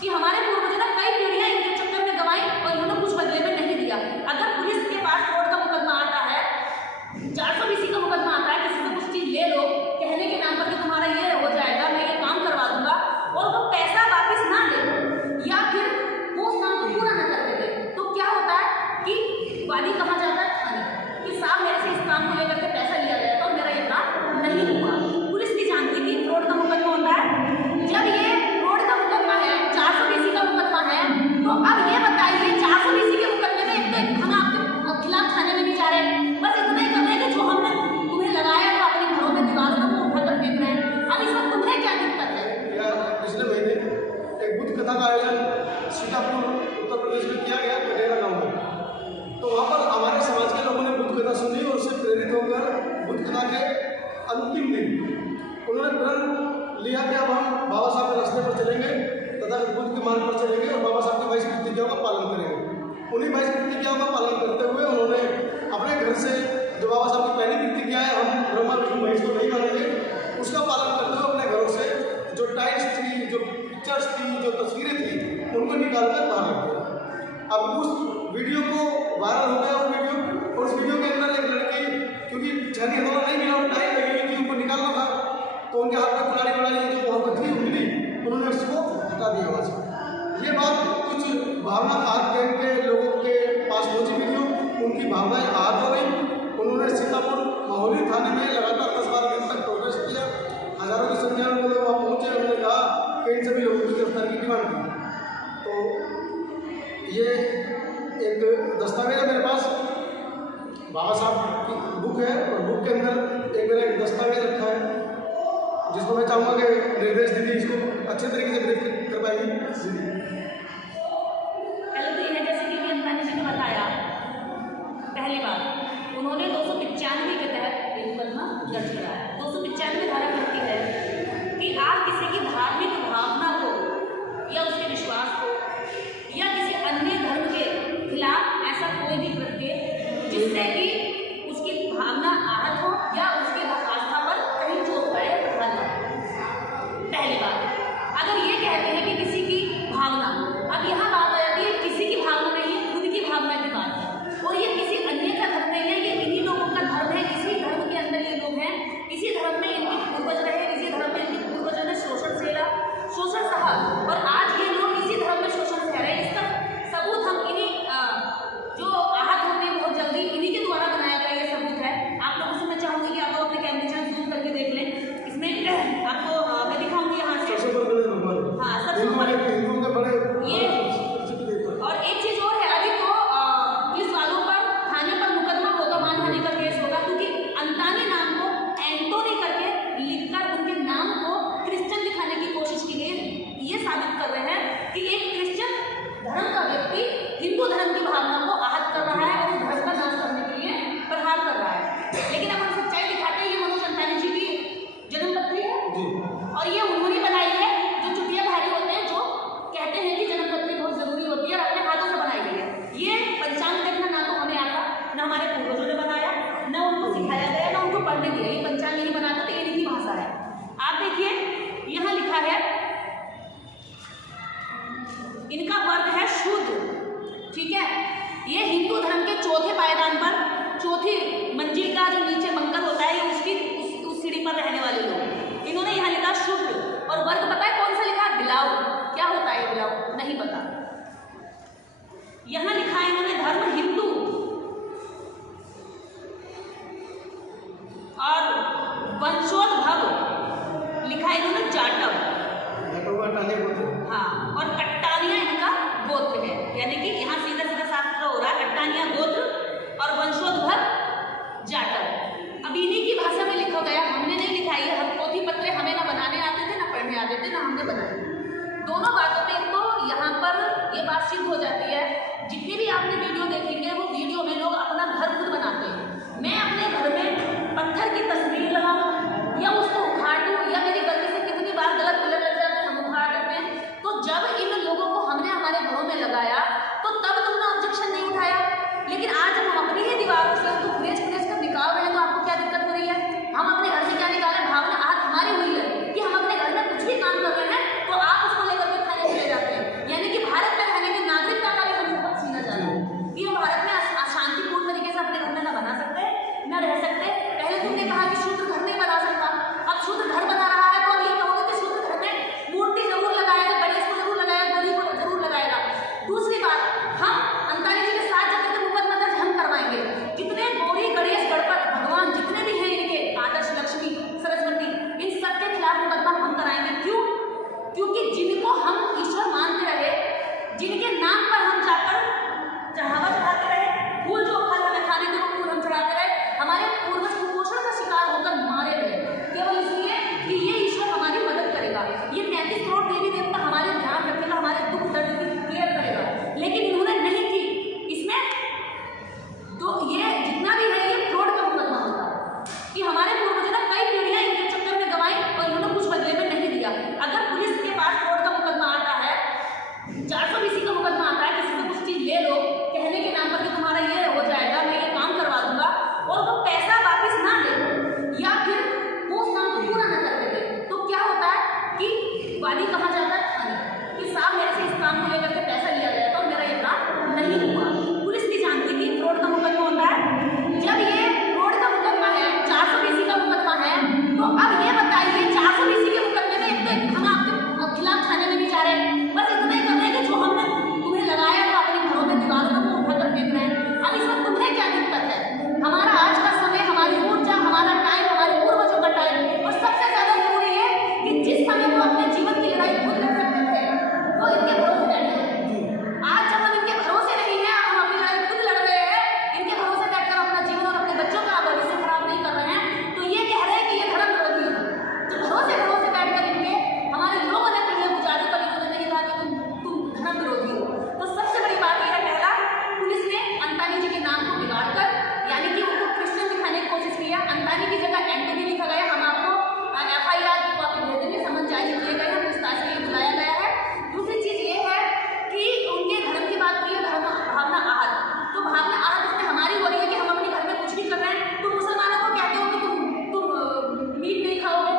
कि हमारे पूर्वजों ने कई पीढ़ियां इनके चक्कर में गंवाई और इन्होंने कुछ बदले में नहीं दिया। अगर पुलिस के पास फ्रॉड का मुकदमा आता है, 420 का मुकदमा आता है, किसी से कुछ चीज ले लो कहने के नाम पर कि तुम्हारा ये हो जाएगा, मैं ये काम करवा दूंगा, और वो पैसा वापस ना दे या फिर वो उस काम को पूरा ना करते थे, तो क्या होता है कि वादी कहा जाता है थाने कि साहब मेरे से इस काम को लेकर के पैसा लिया गया था और मेरा ये काम नहीं हुआ। पुलिस भी जानती कि फ्रॉड का मुकदमा होता है। जब ये फ्रॉड का मुकदमा है, 420 का मुकदमा है, तो अब ये बताइए 420 के मुकदमे में इतने हम आपके खिलाफ थाने में नहीं जा रहे, बस इतना ही कर रहे हैं कि जो हमने तुम्हें लगाया तो अपने घरों में दीवारों में उठा कर फेंक रहे हैं। अब इसमें तुम्हें क्या दिक्कत है? पिछले महीने एक बुद्ध कथा का आयोजन सीतापुर उत्तर प्रदेश में किया गया, कटेरा गाँव में। तो वहाँ पर हमारे समाज के लोगों ने बुद्ध कथा सुनी और उससे प्रेरित होकर बुद्ध कथा के अंतिम दिन उन्होंने प्रण लिया कि अब हम बाबा साहब के रास्ते पर चलेंगे तथा बुद्ध के मार्ग पर चलेंगे और बाबा साहब की 22 प्रतिज्ञाओं का पालन करेंगे। उन्हीं 22 प्रतिज्ञाओं का पालन करते हुए उन्होंने अपने घर से जो बाबा साहब की पहली प्रतिज्ञा है, हम ब्रह्मा विष्णु महेश को नहीं मानेंगे, उसका पालन करते हुए अपने घरों से जो टाइल्स थी, जो पिक्चर्स थी, जो तस्वीरें थी, उनको निकाल कर बाहर रख दिया। अब उस वीडियो को वायरल हो गया वो वीडियो, और उस वीडियो के अंदर एक लड़की, क्योंकि छेनी हथौड़ा नहीं मिला और टाइम लगी हुई थी, उनको निकालना था, तो उनके हाथ में कुल्हाड़ी कुल्हाड़ी जो वहाँ पर थी उंगली, उन्होंने उसको हटा दिया वहाँ से। ये बात कुछ भावना आहत गैंग के लोगों के पास पहुँची वीडियो, उनकी भावनाएं आहत हो गई। उन्होंने सीतापुर माहौली थाने में लगातार 10-12 दिन तक प्रोटेस्ट किया। हजारों की संख्या में लोग वहाँ पहुँचे, उन्होंने कहा कि इन सभी लोगों की गिरफ्तारी की डिमांड की। तो ये एक दस्तावेज है मेरे पास, बाबा साहब की बुक है, और बुक के अंदर एक मेरा एक दस्तावेज रखा है जिसको मैं चाहूँगा कि निर्देश दीदी इसको अच्छे तरीके से ब्रीफ कर पाएंगी। पहले तो यह जैसे कि अंबानी जी ने बताया, पहली बात उन्होंने 295 के तहत मुकदमा दर्ज कराया। 295 धारा कहती है कि आप किसी की धार्मिक भावना को या उसके विश्वास को या किसी अन्य धर्म के खिलाफ ऐसा कोई भी कृत्य जिससे कि उसकी भावना आहत हो या उसकी आस्था पर कहीं चोट पड़े, पहली बात। अगर ये कहते हैं कि किसी की भावना, अब यहाँ बात आ जाती है किसी की भावना नहीं है, खुद की भावना की बात है, और ये किसी अन्य का धर्म नहीं है, ये इन्हीं लोगों का धर्म है, इसी धर्म के अंदर ये लोग हैं, इसी धर्म में इनके पूर्वज रहे, इसी धर्म में इनके पूर्वजों ने शोषण झेला, शोषण सहा, और आज ये लोग इसी धर्म में शोषण सह रहे हैं। इसका सबूत हम इन्हीं जो आहत होते हैं बहुत जल्दी इन्हीं के द्वारा बनाया गया ये सबूत है। आप लोगों से मैं चाहूँगी कि आप लोग अपने कैमरे से जूम करके देख लें। इसमें आपको मैं दिखाऊंगी यहाँ से, हाँ सबसे ऊपर ये। और एक चीज़ और है, अभी तो पुलिस वालों पर थाने पर मुकदमा होगा, मानहानि का केस होगा, क्योंकि अंतानी नाम को एंटोनी करके लिखकर उनके नाम को क्रिश्चियन दिखाने की कोशिश की गई। ये साबित कर रहे हैं कि एक क्रिश्चियन धर्म का व्यक्ति हिंदू धर्म की भावना को आहत कर रहा है और उस धर्म का नाश करने के लिए प्रहार कर रहा है। लेकिन अब हम सच्चाई दिखाते हैं, ये मनोज अंतानी जी की जन्मपत्री है और ये उन्होंने बनाई है। जो चुटियाधारी होते हैं जो कहते हैं कि जन्मपत्री बहुत जरूरी होती है और अपने हाथों से बनाई गई है। ये पंचांग देखना ना तो हमें आता, ना हमारे पूर्वजों ने बनाया, ना उनको सिखाया गया, ना उनको पढ़ने दिया। ये पंचांग नहीं बनाता, तो ये इनकी भाषा है। आप देखिए यहाँ लिखा है, इनका वर्ग है शुद्ध, ठीक है। ये हिंदू धर्म के चौथे पायदान पर, चौथी मंजिल का जो नीचे मंगल होता है, ये उसकी उस सीढ़ी पर रहने वाले लोग। इन्होंने यहाँ लिखा शुद्ध, और वर्ग पता है कौन सा लिखा? बिलाव। क्या होता है बिलाव? नहीं पता। यहाँ लिखा है इन्होंने धर्म हिंदू, और वंशोद्भव लिखा है इन्होंने जाटव, हाँ, और कट्टानिया इनका गोत्र है। यानी कि यहाँ सीधा सीधा साफ हो रहा है, कट्टानिया गोत्र और वंशोद्भव जाटव। अब इन्हीं की भाषा में लिखा गया, हमने नहीं लिखा। ये हम पोथी पत्र हमें ना बनाने आते थे, ना पढ़ने आते थे, ना हमने बनाए। दोनों बातों में तो यहाँ पर ये बात सिद्ध हो जाती है। जितनी भी आपने वीडियो देखेंगे, वो वीडियो में लोग अपना घर खुद बनाते हैं। मैं अपने घर में पत्थर की तस्वीर लगाऊं या उसको उखाड़ दूं, या मेरी गलती से कितनी बार गलत कलर लग जाते हैं, हम उखाड़ देते हैं। तो जब इन लोगों को हमने हमारे घरों में लगाया, तो तब तुमने ऑब्जेक्शन नहीं उठाया। लेकिन आज जब हम अपनी ही दीवारों से उसको खुरेच कर निकाल रहे हैं, तो आपको क्या दिक्कत हो रही है? हम अपने घर से क्या निकालें? भावना आज हमारी हुई है कि हम अपने घर में कुछ भी काम कर रहे हैं, तो आप उसको लेकर के थाने चले जाते हैं। जो ना कई पीढ़ियां इनके चक्कर में गंवाई और इन्होंने कुछ बदले में नहीं दिया। अगर पुलिस के पास फ्रॉड का मुकदमा आता है, 420 का मुकदमा आता है, किसी से कुछ चीज ले लो कहने के नाम पर कि तुम्हारा ये हो जाएगा, मैं ये काम करवा दूंगा, और वो पैसा वापिस ना दे या फिर वो उस काम को पूरा ना करके दे, तो क्या होता है कि वादी कहाँ जाता है कि साहब मेरे से इस काम को लेकर के पैसा लिया गया था और मेरा ये काम नहीं हुआ। पुलिस भी जानती थी फ्रॉड का मुकदमा होता है। जब ये फ्रॉड का मुकदमा है, 420 का मुकदमा है, तो अब ये बताइए 420 के मुकदमे में एक तो हम आपके खिलाफ थाने में नहीं जा रहे, बस इतना ही कर रहे हैं कि जो हमने तुम्हें लगाया तो अपने घरों में दीवारों में वो उठाकर फेंक रहे हैं। अब इसमें तुम्हें क्या दिक्कत है? हमारा आज का समय, हमारी ऊर्जा, हमारा टाइम, हमारे पूर्वजों का टाइम, और सबसे ज्यादा जरूरी है कि जिस समय वो अपने जीवन की लड़ाई खुद लड़ सकते थे वो इनके भरोसे बैठे हैं। आज जब हम इनके भरोसे नहीं है, हम अपनी लड़ाई खुद लड़ रहे हैं, इनके भरोसे बैठकर अपना जीवन और अपने बच्चों का भविष्य खराब नहीं कर रहे हैं, तो ये कह रहे हैं कि ये धर्म विरोधी है। तो भरोसे बैठकर इनके हमारे लोगों ने पीढ़ियां गुजारी पर इन्होंने नहीं कहा कि तुम धर्म विरोधी हो। तो सबसे बड़ी बात यह है, पहला पुलिस ने अंतानी जी के नाम को बिगाड़कर यानी कि उनको क्रिश्चियन दिखाने की कोशिश की है। अंतानी की जगह एंटोनी लिखा गया। हम आपको FIR की कॉपी भेज देंगे, समन जारी किए गए हैं, पूछताछ के लिए बुलाया गया है। दूसरी चीज ये है कि उनके धर्म की बात की है, धर्म भावना आहत, तो भावना आहत इसमें हमारी हो रही है कि हम अपने घर में कुछ नहीं कर रहे हैं। तुम मुसलमानों को कहते हो कि तुम मीट नहीं खाओगे,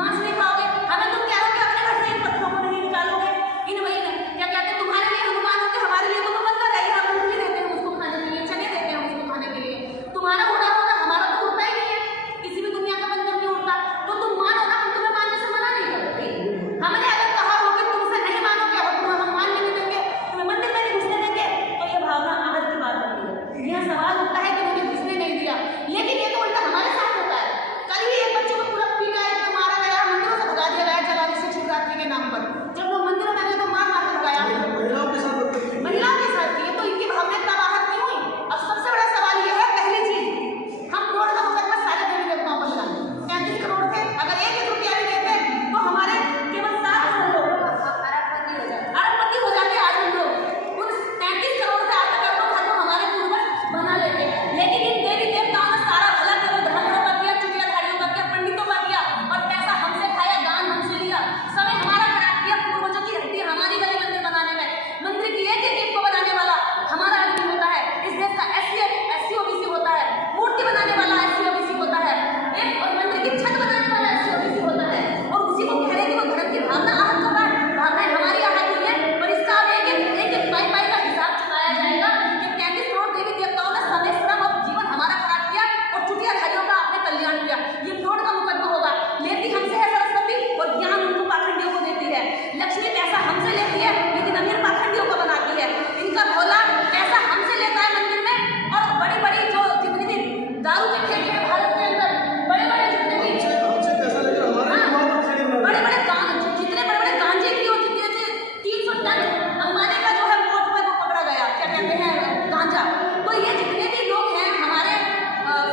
मांस नहीं खाओगे, हमें तुम कह रहे हो कि अपने घर से इन पत्थरों को नहीं निकालोगे। इन वही क्या कहते हैं, तुम्हारे लिए हनुमान होते, हमारे लिए तो बंदर है, हम मूंगफली देते हैं उसको खाने के लिए, चने देते हैं उसको खाने के लिए। तुम्हारा उड़ा होगा, हमारा तो उड़ता ही नहीं है, किसी भी दुनिया का बंदर नहीं उड़ता। तो तुम मानो ना, हम तुम्हें मानने से मना नहीं करते। हमने अगर कहा हो कि तुमसे नहीं मानोगे और तुम्हें हम मान नहीं देंगे, तुम्हें मंदिर में नहीं घुसने देंगे, तो ये भावना आहत की बात होती है। यह सवाल उठता है कि उन्हें घुसने नहीं दिया, लेकिन ये तो उल्टा हमारे साथ होता है। कल ही एक बच्चों को पूरा पीटा है, मारा गया, मंदिरों से भगा दिया गया जलाभिषेक शिवरात्रि के नाम पर। जब लोग मंदिरों में गए तो मार मार के भगाया, महिलाओं के साथ किए, तो इनकी भावना तब आहत नहीं हुई। अब सबसे बड़ा सवाल ये है, पहली चीज हम फ्रॉड का मुकदमा सारे देवी देवताओं पर लगाए, 35 करोड़ थे, अगर 1 रुपया भी देते तो हमारे केवल 7 लोग अरबपति हो जाते। आज हम लोग उन 35 करोड़ से आज तक घर को हमारे पूर्वज बना लेते, लेकिन इन देवी देवताओं ने सारा भला केवल ब्राह्मणों का किया, चुटियाधारियों का किया, पंडितों का किया, और पैसा हमसे खाया, दान हमसे लिया, समय हमारा खराब किया। पूर्वजों की हड्डी हमारी गली मंदिर बनाने में, मंदिर की एक ईंट को बनाने वाला हमारा आदमी होता है। इस देश का SC OBC होता है, मूर्ति बनाने वाला SC OBC होता है, और मंदिर की छत बनाने वाला SC OBC होता है, और उसी को कह रहे कि वो धर्म की भावना आहत कर रहा है। भावनाएं हमारी आहत हुई है, और इसका अब एक पाई का हिसाब चुकाया जाएगा कि 33 करोड़ देवी देवताओं ने समय, श्रम और जीवन हमारा खराब किया और चुटियाधारियों का आपने कल्याण किया। ये फ्रॉड का मुकदमा होगा। लेती हमसे है सरस्वती और ज्ञान उनको पाखंडियों को देती है। लक्ष्मी पैसा हमसे लेती है लेकिन अमीर पाखंडियों को बनाती है। इनका भोला पैसा हमसे लेता है मंदिर में, और बड़ी बड़ी जो जितनी भी दारू के ठेके हैं भारत के अंदर, बड़े बड़े जितने भी जितने बड़े बड़े गांजे की और जितने 300 टन अंबानी का जो है मोट पे वो पकड़ा गया, क्या कहते हैं, गांजा। तो ये जितने भी लोग हैं हमारे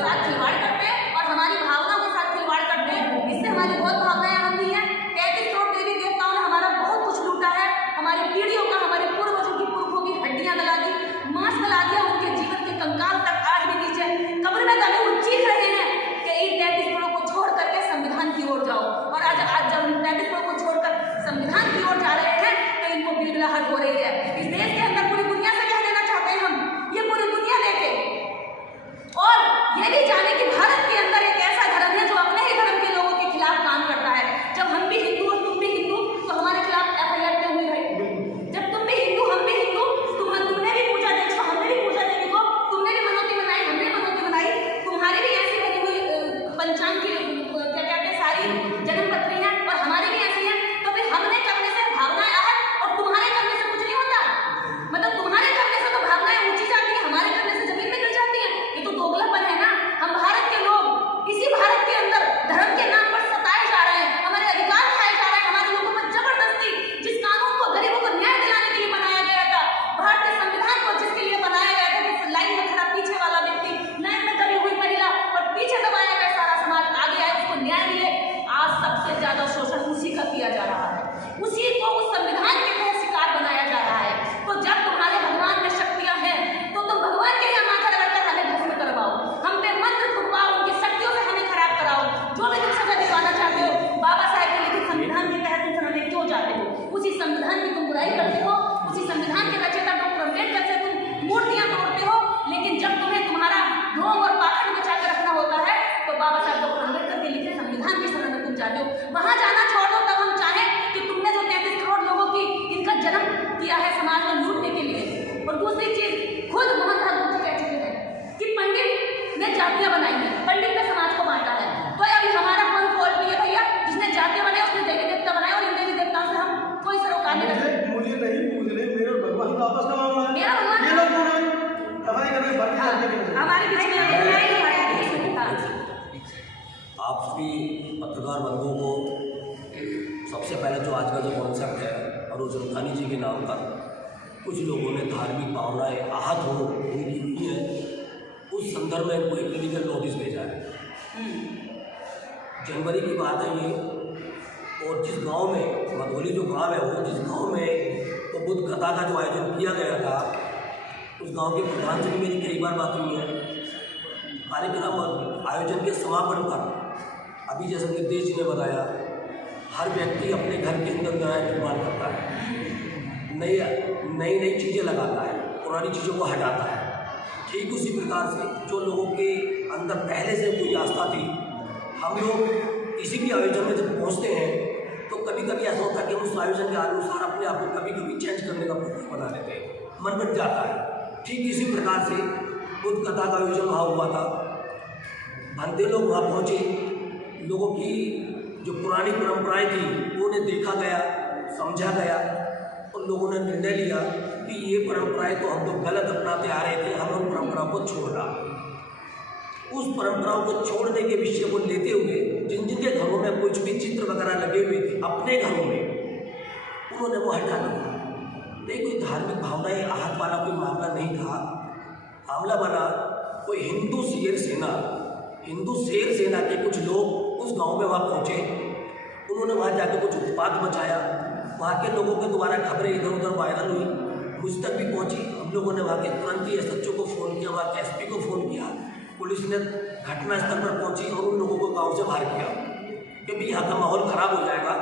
साथ खिलवाड़ करते हैं और हमारी भावनाओं के साथ खिलवाड़ करते हैं। इससे हमारी बहुत भावनाएं हम भी हैं। 33 करोड़ देवी देवताओं ने हमारा बहुत कुछ लूटा है, हमारी पीढ़ियों का, हमारे पूर्वजों की पुरखों की हड्डियां गला दी, मांस गला दिया, उनके जीवन के कंकाल तक आज भी नीचे कब्र में दबे हुए चीख रहे हैं कि इन 33 करोड़ को छोड़ करके संविधान की ओर जाओ। और आज जब 33 करोड़ को छोड़कर संविधान की ओर जा रहे हैं तो इनको बिलबिलाहट हो रही है। इस देश के अंदर पूरी दुनिया से कह देना चाहते हैं हम, ये पूरी दुनिया देखे और ये भी जाने कि भारत के अंदर एक ऐसा धर्म है जो अपने ही धर्म के लोगों के खिलाफ काम करता है। जब हम भी हिंदू और तुम भी हिंदू तो हमारे खिलाफ FIR क्यों हुई भाई? जब तुम भी हिंदू हम भी हिंदू, तुमने भी पूजा देवी को, हमने भी पूजा देवी को, तुमने भी मनोती बनाई, हमने भी मनोती बनाई, तुम्हारी भी ऐसी बनी हुई पंचांग की क्या कहते हैं सारी जन्मपत्री है और हमारी भी ऐसी है। तो फिर हमने करने से भावनाएं आहत और तुम्हारे करने से कुछ नहीं होता। मतलब तुम्हारे करने से तो भावनाएं ऊंची जाती है, हमारे करने से जमीन में गिर जाती है। ये तो दोगलापन है ना। हम भारत के लोग इसी भारत के अंदर धर्म के नाम पर सताए जा रहे हैं, हमारे अधिकार खाए जा रहे हैं, हमारे लोगों पर जबरदस्ती जिस कानून को गरीबों को न्याय दिलाने के लिए बनाया गया था, भारतीय संविधान को जिसके लिए बनाया गया था, लाइन में खड़ा पीछे वाला व्यक्ति, लाइन में दबी हुई महिला और पीछे दबाया गया सारा समाज, संविधान की तुम बुराई करते हो, उसी संविधान के रचयिता डॉक्टर अम्बेडकर से तुम मूर्तियां तोड़ते हो, लेकिन जब तुम्हें तुम्हारा ढोंग और पाखंड बचा के रखना होता है तो बाबा साहब डॉक्टर अम्बेडकर के लिखे संविधान के शरण में तुम जाते हो। वहां जाना छोड़ दो, तब हम चाहें कि तुमने जो 33 करोड़ लोगों की इनका जन्म दिया है समाज में लूटने के लिए। और दूसरी चीज, खुद मोहनदास गांधी कह चुके हैं कि पंडित ने जातियां बनाई हैं, पंडित ने समाज को बांटा है। तो अभी हमारा कोई फॉल्ट नहीं है भैया, जिसने जातियां बनाई उसने देवी देवता बनाए, और इन देवी देवताओं से हम कोई सरोकार नहीं रखते। मुझे नहीं पूछने, मेरे भगवान का आपस का मामला है। मेरा भगवान ये लोग कौन है? दवाई करने भर्ती हमारे बीच में आपकी पत्रकार बंधुओं को सबसे पहले जो आज का जो कॉन्सेप्ट है मनोज रुखानी जी के नाम पर कुछ लोगों ने धार्मिक भावनाएं आहत हो उनकी हुई है, उस संदर्भ में इनको एक लीगल नोटिस भेजा है। जनवरी की बात है ये, और जिस गांव में मधोली जो गांव है वो जिस गांव में तो बुद्ध कथा का जो आयोजन किया गया था, उस गांव के प्रधान से भी मेरी कई बार बात हुई है। कार्यक्रम आयोजन के समापन पर अभी जैसे निर्देश जी ने बताया, हर व्यक्ति अपने घर के अंदर नया निर्माण करता है, नई नई चीज़ें लगाता है, पुरानी चीज़ों को हटाता है। ठीक उसी प्रकार से जो लोगों के अंदर पहले से कोई आस्था थी, हम लोग किसी भी आयोजन में जब पहुँचते हैं तो कभी कभी ऐसा होता है कि उस आयोजन के अनुसार अपने आप को कभी कभी चेंज करने का प्रोग्राम बना लेते हैं, मन बन जाता है। ठीक इसी प्रकार से बुद्ध कथा का आयोजन वहाँ हुआ था। भंते लोग वहाँ पहुँचे, लोगों की जो पुरानी परंपराएं थी वो उन्हें देखा गया, समझा गया, और लोगों ने निर्णय लिया कि ये परंपराएं तो हम लोग गलत अपनाते आ रहे थे, हम उन परंपराओं को छोड़ना। उस परंपराओं को छोड़ने के विषय को लेते हुए जिन जिन के घरों में कुछ भी चित्र वगैरह लगे हुए थे अपने घरों में, उन्होंने वो हटा दिया। नहीं कोई धार्मिक भावनाएं आहत वाला कोई मामला नहीं था। मामला बना कोई हिंदू शेर सेना के कुछ लोग उस गांव में वहाँ पहुँचे, उन्होंने वहाँ जाकर कुछ उत्पात मचाया। वहाँ के लोगों के द्वारा खबरें इधर उधर वायरल हुई, मुझ तक भी पहुँची। हम लोगों ने वहाँ के तुरंत ही SHO को फ़ोन किया, वहाँ के SP को फ़ोन किया, पुलिस ने घटनास्थल पर पहुँची और उन लोगों को गाँव से बाहर किया कि भाई यहाँ का माहौल ख़राब हो जाएगा।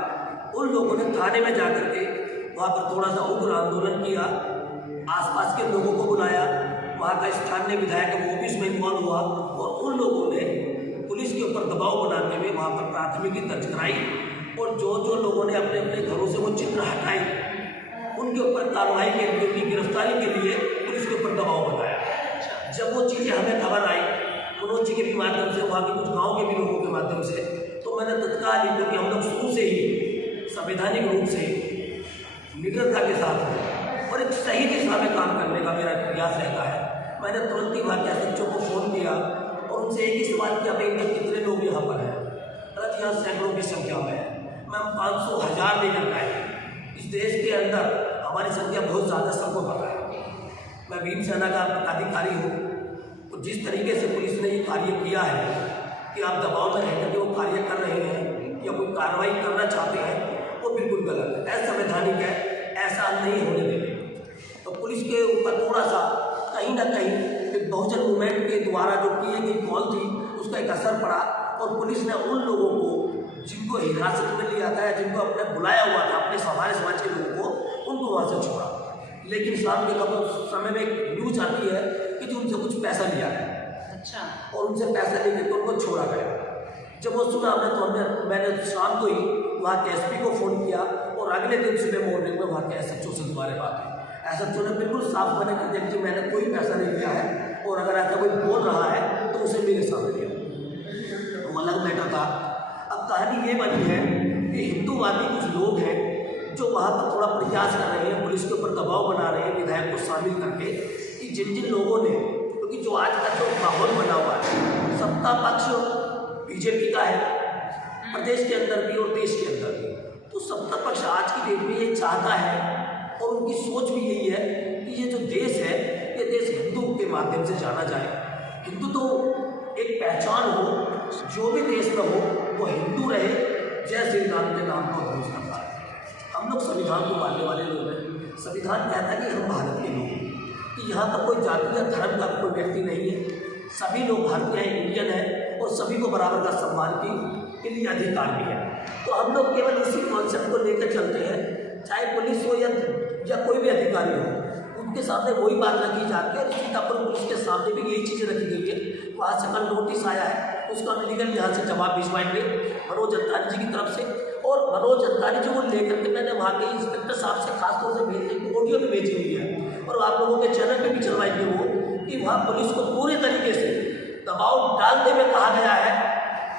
उन लोगों ने थाने में जा कर के वहाँ पर थोड़ा सा उग्र आंदोलन किया, आसपास के लोगों को बुलाया, वहाँ का स्थानीय विधायक वो भी इसमें इन्वॉल्व हुआ, और उन लोगों ने पुलिस के ऊपर दबाव बनाते हुए वहाँ पर प्राथमिकी दर्ज कराई, और जो लोगों ने अपने अपने घरों से वो चित्र हटाए उनके ऊपर कार्रवाई के लिए, उनकी गिरफ्तारी के लिए पुलिस के ऊपर दबाव बनाया। जब वो चीज़ें हमें खबर आई मनोज जी के भी माध्यम से, वहाँ के कुछ गाँव के भी लोगों के माध्यम से, तो मैंने तत्काल ही, क्योंकि हम लोग शुरू से ही संवैधानिक रूप से निडरता के साथ और एक सही दिशा में काम करने का मेरा प्रयास रहता है, मैंने तुरंत ही वहाँ के SHO को फ़ोन किया और उनसे एक ही सवाल किया, भाई इनके कितने लोग यहाँ पर हैं? अरे यहाँ सैकड़ों की संख्या में है। मैं 500,000 लेकर आए। इस देश के अंदर हमारी संख्या बहुत ज़्यादा सड़कों पर है। मैं भीम सेना का पदाधिकारी हूँ, तो जिस तरीके से पुलिस ने ये कार्य किया है कि आप दबाव में रहकर के वो कार्य कर रहे हैं या कोई कार्रवाई करना चाहते हैं, वो बिल्कुल गलत है, असंवैधानिक है, ऐसा नहीं होने देंगे। तो पुलिस के ऊपर थोड़ा सा कहीं ना कहीं एक बहुजन मूवमेंट के द्वारा जो की गई कॉल थी उसका एक असर पड़ा, और पुलिस ने उन लोगों को जिनको हिरासत में लिया था या जिनको अपने बुलाया हुआ था, अपने हमारे समाज के लोगों को, उनको वहाँ से छोड़ा। लेकिन शाम के समय में एक न्यूज आती है कि जो उनसे कुछ पैसा लिया है, अच्छा, और उनसे पैसा लेके तो उनको छोड़ा गया। जब वो सुना तो मैंने शाम को ही वहाँ के SP को फ़ोन किया, और अगले दिन सुबह मॉर्निंग में वहाँ के SHO से दोबारा बात हुई। SHO ने बिल्कुल साफ मना कर दिया कि मैंने कोई पैसा नहीं लिया है, और अगर ऐसा कोई बोल रहा है तो उसे मेरे सामने लिया। वो अलग मैटर था। अब कहानी ये बनी है कि हिंदूवादी कुछ लोग हैं जो वहाँ पर थोड़ा प्रयास कर रहे हैं, पुलिस के ऊपर दबाव बना रहे हैं विधायक को शामिल करके, कि जिन लोगों ने, क्योंकि जो आज का जो माहौल बना हुआ है, सत्ता पक्ष BJP का है प्रदेश के अंदर भी और देश के अंदर भी, तो सत्ता पक्ष आज की डेट में ये चाहता है और उनकी सोच भी यही है कि ये जो देश है ये देश हिंदू के माध्यम से जाना जाए। हिंदू तो एक पहचान हो, जो भी देश में हो वो हिंदू रहे, जय श्री राम के नाम को अभ्यूज करता है। हम लोग संविधान को मानने वाले लोग हैं। संविधान कहता है कि हम भारत के लोग हैं, कि यहाँ पर कोई जाति या धर्म का कोई व्यक्ति नहीं है, सभी लोग भारतीय हैं, इंडियन हैं, और सभी को बराबर का सम्मान के लिए अधिकार भी है। तो हम लोग केवल इसी कॉन्सेप्ट को लेकर चलते हैं चाहे पुलिस हो या कोई भी अधिकारी हो, उनके सामने वही बात रखी जाती है। और सीतापुर पुलिस के सामने भी यही चीज़ें रखी गई है। वहाँ से कल नोटिस आया है, उसका लीगल यहाँ से जवाब भिजवाएंगे मनोज अंतानी जी की तरफ से। और मनोज अंतानी जी को लेकर के मैंने वहाँ के इंस्पेक्टर साहब से खासतौर से भेजने ऑडियो भी भेजी हुई है, और आप लोगों के चैनल पे भी चलवाएंगे वो, कि वहाँ पुलिस को पूरे तरीके से दबाव डालते हुए कहा गया है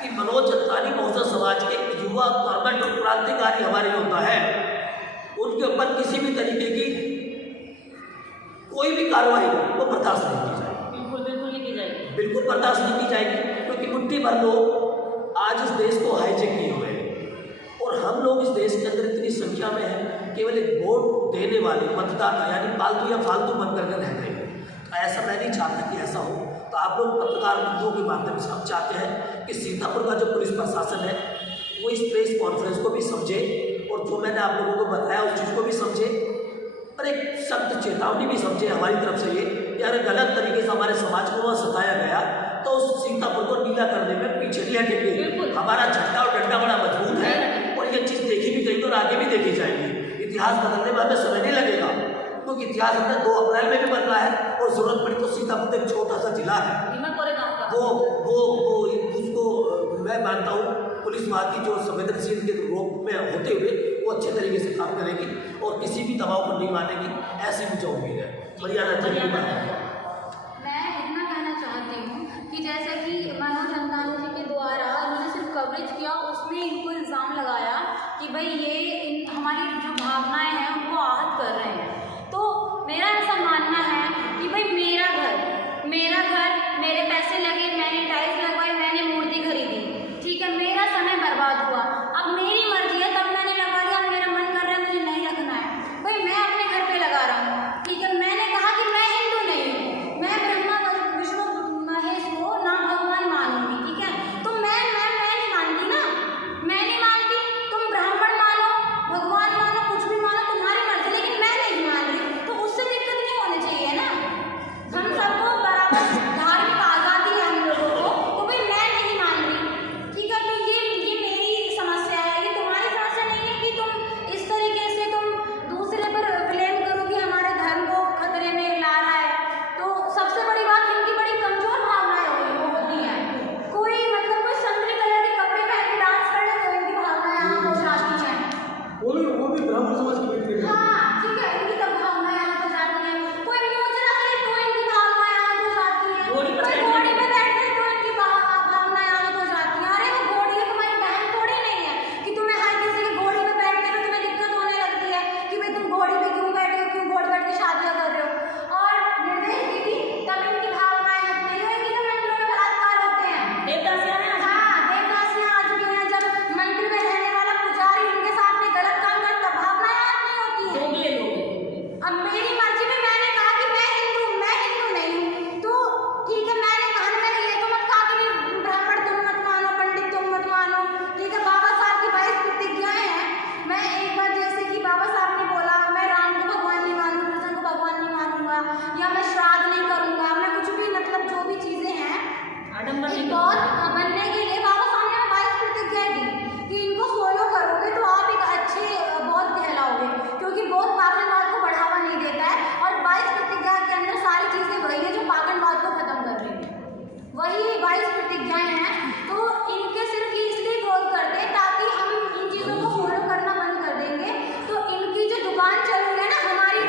कि मनोज अंतानी बहुजन समाज के युवा कर्मठ और क्रांतिकारी हमारे योद्धा है, उनके ऊपर किसी भी तरीके की कोई भी कार्रवाई वो बर्दाश्त नहीं की जाएगी। बिल्कुल बिल्कुल नहीं की जाएगी, बिल्कुल बर्दाश्त नहीं की जाएगी, क्योंकि मुट्ठी भर लोग आज इस देश को हाईजेक किए हुए हैं और हम लोग इस देश के अंदर इतनी संख्या में हैं, केवल एक वोट देने वाले मतदाता यानी पालतू या फालतू बन करके रह गए हैं। तो ऐसा मैं नहीं चाहता कि ऐसा हो। तो आप लोग पत्रकार बंधुओं के माध्यम से हम चाहते हैं कि सीतापुर का जो पुलिस प्रशासन है वो इस प्रेस कॉन्फ्रेंस को भी समझे, और जो मैंने आप लोगों को बताया उस चीज़ को भी समझे, और एक सख्त चेतावनी भी समझे हमारी तरफ से ये कि अगर गलत तरीके से हमारे समाज को वहाँ सताया गया तो उस सीतापुर को नीला करने में पीछे नहीं हटेंगे। हमारा झंडा और डंडा बड़ा मजबूत है और ये चीज़ देखी भी गई और आगे भी देखी जाएगी। इतिहास बदलने में हमें समय नहीं लगेगा, क्योंकि इतिहास हमने 2 अप्रैल में भी बदला है, और जरूरत पड़ी तो सीतापुर एक छोटा सा जिला है वो उसको मैं मानता हूँ पुलिस वहाँ की जो संवेदनशील के रूप में होते हुए वो अच्छे तरीके से काम करेगी और किसी भी दबाव को नहीं मानेगी, ऐसी मुझे उम्मीद है। मरियाना जी की बात है। मैं इतना कहना चाहती हूँ कि जैसे कि मनोज अंतानी जी के द्वारा इन्होंने सिर्फ कवरेज किया, उसमें इनको इल्ज़ाम लगाया कि भाई ये हमारी जो भावनाएं हैं उनको आहत कर रहे हैं। तो मेरा ऐसा मानना है कि भाई मेरा घर मेरे पैसे लगे, मैंने टाइल्स लगवाई, मैंने मूर्ति खरीदी, ठीक है, मेरा समय बर्बाद हुआ, अब मेरी मर्जी है, तब मैंने लगा लिया, अब मेरा मन कर रहा है मुझे नहीं रखना है, भाई मैं अपने घर पे लगा रहा हूँ, ठीक है। मैंने कहा कि मैं हिंदू नहीं हूँ, मैं ब्रह्मा विष्णु महेश को ना भगवान मानूंगी, ठीक है। तो मैं नहीं मानती ना, मैं नहीं मानती, तुम ब्राह्मण मानो, भगवान मानो, कुछ भी मानो, तुम्हारी मर्जी, लेकिन मैं नहीं मान रही, तो उससे दिक्कत नहीं होनी चाहिए ना। हम सबको बराबर धार्मिक आज़ादी है हम लोगों को, तो भाई मैं नहीं मान रही, ठीक है। तो ये मेरी समस्या है, ये तुम्हारी समस्या नहीं है कि तुम इस तरीके से तुम दूसरे पर ब्लेम करो कि हमारे धर्म को खतरे में ला रहा है। तो सबसे बड़ी बात, इनकी बड़ी कमजोर भावनाएं होती हैं। कोई मतलब कोई संतरी कलर के कपड़े पहन के डांस कर ले तो इनकी भावनाएं यहाँ हो जाती हैं। वो भी ब्राह्मण समाज की बेटी है। हाँ ठीक है, इनकी तब भावनाएं यहाँ हो जाती हैं। कोई न्यूज रख ले तो इनकी भावनाएं यहाँ हो जाती हैं। घोड़ी पर कोई घोड़ी पे बैठे तो इनकी भावनाएं यहाँ हो जाती हैं। अरे वो घोड़ी है तुम्हारी बहन थोड़ी नहीं है कि तुम्हें हर किसी की घोड़ी पे बैठने में तुम्हें दिक्कत होने लगती है कि भाई तुम घोड़ी पे क्यों बैठे हो, क्यों घोड़ी बैठ के शादियाँ कर रहे हो। और निर्देश दीदी तब इनकी भावनाएं नहीं होगी तो मंदिरों में बलात्कार होते हैं। देवदासियां हैं। हाँ देवदासियां आज भी हैं। जब मंदिर में रहने वाला पुजारी उनके साथ में गलत काम करता, भावनाएं आज नहीं होती है। दोगले लोग। अब मेरी मर्जी में मैंने कहा कि मैं हिंदू नहीं हूँ, तो ठीक है, मैंने कहा ना, मैंने ये तो मत कहा कि ब्राह्मण तुम मत मानो, पंडित तुम मत मानो, ठीक है। बाबा साहब की 22 प्रतिज्ञाएं हैं। मैं एक बार जैसे कि बाबा साहब ने बोला मैं राम को भगवान नहीं मानूंगा, कृष्ण को भगवान नहीं मानूंगा, या मैं श्राद्ध नहीं करूंगा, मैं कुछ भी मतलब जो भी चीजें हैं आडम्बर एक और बनने के लिए बाबा साहब ने 22 प्रतिज्ञाएं दी कि इनको फॉलो करोगे तो आप एक अच्छे बहुत कहलाओगे, क्योंकि बहुत पाखंडवाद को बढ़ावा नहीं देता है। और 22 प्रतिज्ञा के अंदर सारी चीजें वही है जो पाखंडवाद को खत्म कर रही है, वही 22 प्रतिज्ञाएं हैं। तो इनके सिर्फ ये इसलिए विरोध करते हैं ताकि हम इन चीज़ों को फॉलो करना बंद कर देंगे। तो इनकी जो दुकान चल रही है ना हमारी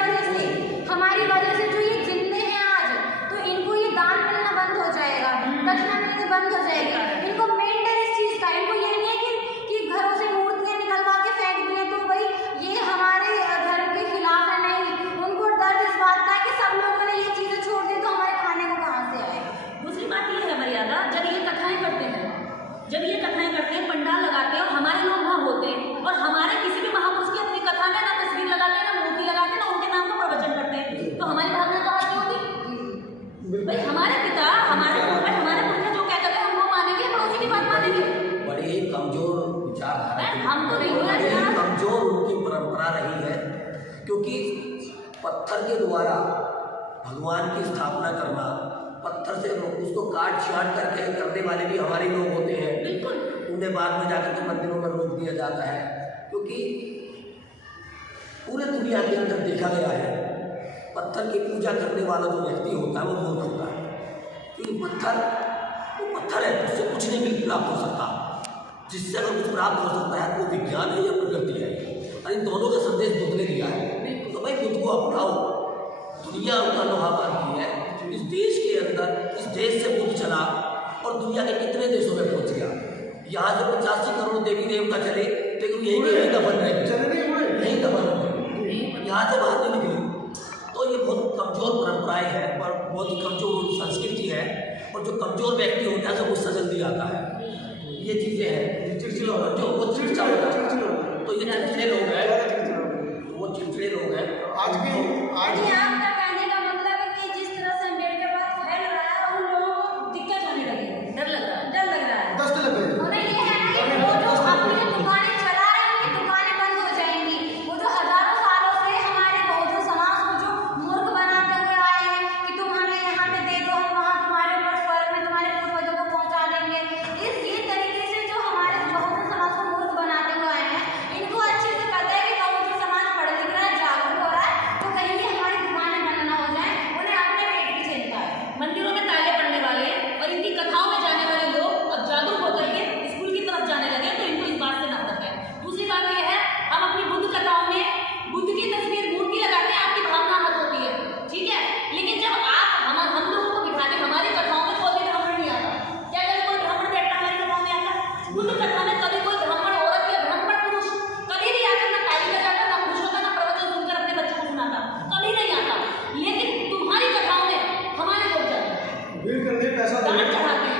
वजह से जो ये जिंदे हैं आज, तो इनको ये दान मिलना बंद हो जाएगा, दक्षिणा मिलनी बंद हो जाएगी। इनको मेन डर इस चीज़ का, इनको ये नहीं है कि घरों से मूर्तियाँ निकलवा के फेंक दिए तो भाई ये हमारे धर्म के खिलाफ है, नहीं। उनको डर इस बात का है कि सब लोगों ने ये चीज़ें छोड़ दी तो हमारे खाने को कहाँ से आएगा। दूसरी बात ये है मर्यादा, जब ये कथाएं करते हैं, पंडाल लगाते हैं और हमारे लोग वहाँ होते हैं और हमारे किसी भी महापुरुष की अपनी कथा में ना तस्वीर लगाते हैं, ना मूर्ति लगाते हैं, ना उनके नाम का प्रवचन करते हैं, तो हमारी भावना तो आज होती भाई हमारे पिता हमारे पुरखा जो कहते थे हम वो मानेंगे, पड़ोसी की बात मानेंगे। बड़ी कमजोर विचारधारा, हम तो नहीं बड़ी कमजोर उनकी परंपरा रही है, क्योंकि पत्थर के द्वारा भगवान की स्थापना करना, पत्थर से उसको काट छाट करके करने वाले भी हमारे लोग होते हैं। बिल्कुल, उन्हें बाद में जाकर के मंदिरों में रोक दिया जाता है, क्योंकि पूरे दुनिया के अंदर देखा गया है पत्थर की पूजा करने वाला जो व्यक्ति होता है वो मूर्ख होता है, क्योंकि पत्थर है, उससे कुछ नहीं भी प्राप्त हो सकता। जिससे अगर कुछ प्राप्त हो सकता है वो विज्ञान है या प्रकृति है, और इन दोनों का संदेश बुद्ध ने दिया है। तो भाई बुद्ध को अपनाओ। दुनिया उनका लोहा मानती है, इस देश के अंदर इस देश से बुद्ध चला और दुनिया के कितने देशों में पहुंच गया। यहाँ से 85 करोड़ देवी देवता चले लेकिन यही दफन रहे, यही दफन रहे, यहाँ से बाहर नहीं निकली। तो ये बहुत कमजोर परंपराएं हैं और बहुत ही कमजोर संस्कृति है, और जो कमजोर व्यक्ति होता है तो गुस्सा जल्दी आता है। ये चीज़ें हैं जो वो चिड़चिड़ा होता है, तो ये चिड़चिड़े लोग हैं, वो चिड़चिड़े लोग हैं। आज आपका कहने का मतलब है कि जिस तरह से अम्बेडकरवाद फैल रहा है उन लोगों को दिक्कत होने लगी है, डर लग रहा है। दस्त लग गए। उन्हें ये है ना कि वो जो अपनी दुकानें चला रहे हैं उनकी दुकानें बंद हो जाएंगी। वो जो हजारों सालों से हमारे बहुजन समाज को जो मूर्ख बनाते हुए आए हैं कि तुम हमें यहाँ पे दे दो, हम वहाँ तुम्हारे ऊपर स्वर्ग में तुम्हारे पूर्वजों को पहुँचा देंगे। ये तरीके से जो हमारे बहुजन समाज को मूर्ख बनाते हुए आए हैं, इनको अच्छे से पता है कि बहुजन समाज पढ़ लिख रहा है, जागरूक हो रहा है, तो कहीं भी हमारी दुकानें बंद ना हो जाए। उन्हें अपने पेट की चिंता है। मंदिरों में ताले पड़ने वाले और इनकी कथाओं में जाने वाले लोग अब जागरूक होकर के स्कूल की तरफ जाने लगे, तो इनको इस बात से नफरत है। दूसरी बात यह है, हम अपनी बुद्ध कथाओं में बुद्ध की तस्वीर मूर्ति लगाते हैं, आपकी भावना मत होती है, ठीक है, लेकिन जब आप हम लोगों को बिठा के हमारी कथाओं में कोई भी ब्राह्मण नहीं आता। क्या कभी कोई ब्राह्मण बैठता हमारी कथाओं में आता? बुद्ध कथा में कभी कोई ब्राह्मण औरत या ब्राह्मण पुरुष कभी भी आकर ना ताली बजाता, ना खुश होता, ना प्रवचन सुनकर अपने बच्चों को सुनाता, कभी नहीं आता। लेकिन तुम्हारी कथाओं में हमारे लोग जाते हैं, भीड़ करने पैसा दान देने। चढ़ाते हैं,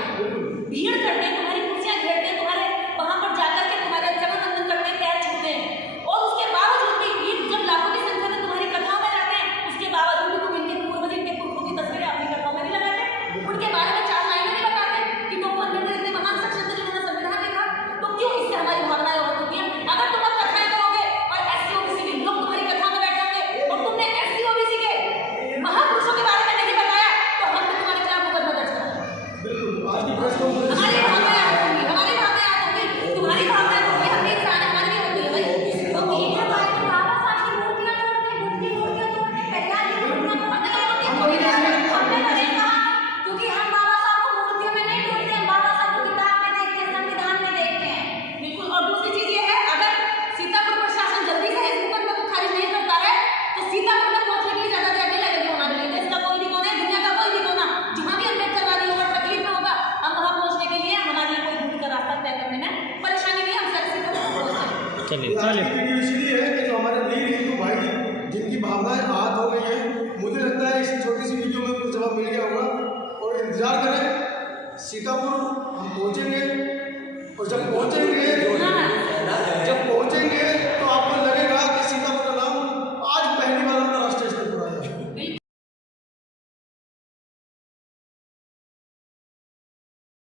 भीड़ करते हैं, तुम्हारी कुर्सियां घेरते हैं, तुम्हारे वहां पर जाकर के तुम्हारे चरण वंदन करते हैं, पैर छूते हैं, और उसके बावजूद भी ये जब लाखों की संख्या में तुम्हारी कथाओं में जाते हैं, उसके बावजूद भी तुम इनके पूर्वज इनके पुरखों की तस्वीरें अपनी कथाओं में नहीं लगाते, उनके बारे में 4 लाइनें नहीं बताते कि तुमको अम्बेडकर इतने महान शख्स थे जिन्होंने संविधान लिखा। तो क्यों इससे हमारी भावनाएं और होती हैं? अगर तुम अब कथाएं करोगे और SC OBC के लोग तुम्हारी कथाओं में बैठ जाओगे और तुमने SC OBC के महापुरुषों के बारे में नहीं बताया, तो हम भी तुम्हारे खिलाफ मुकदमा दर्ज कराएंगे। बिल्कुल आज की प्रेस कॉन्फ्रेंस हमारी भावनाएं याद होंगी, हमारी भावनाएं याद होंगी, तुम्हारी भावनाएं होंगी, हम भी इंसान हैं, हमारी भी होती है भाई। तो ये बात बाबा साहब की मूर्तियां तोड़ते, बुद्ध की मूर्तियां तोड़ते, पेरियार की मूर्तियां तोड़ते, हमने नहीं कहा, क्योंकि हम बाबा साहब को मूर्तियों में नहीं ढूंढते, हम बाबा साहब को किताब में देखते हैं, संविधान में देखते हैं। बिल्कुल। और दूसरी चीज ये है, अगर सीतापुर प्रशासन जल्दी से इस मुकदमे को खारिज नहीं करता है तो सीतापुर में पहुंचने के लिए ज्यादा देर नहीं लगेगी हमारे लिए। देश का कोई भी कोना है, दुनिया का कोई भी कोना, जहां भी अम्बेडकरवादी होगा, तकलीफ में होगा, हम वहां पहुंचने के लिए हमारे लिए कोई दूरी का रास्ता तय करने में परेशानी नहीं, हम सर आज की वीडियो इसलिए है कि जो हमारे वीर हिंदू भाई जिनकी भावनाएं आहत हो गई हैं, मुझे लगता है इस छोटी सी वीडियो में कुछ जवाब मिल गया होगा, और इंतजार करें, सीतापुर हम पहुंचेंगे।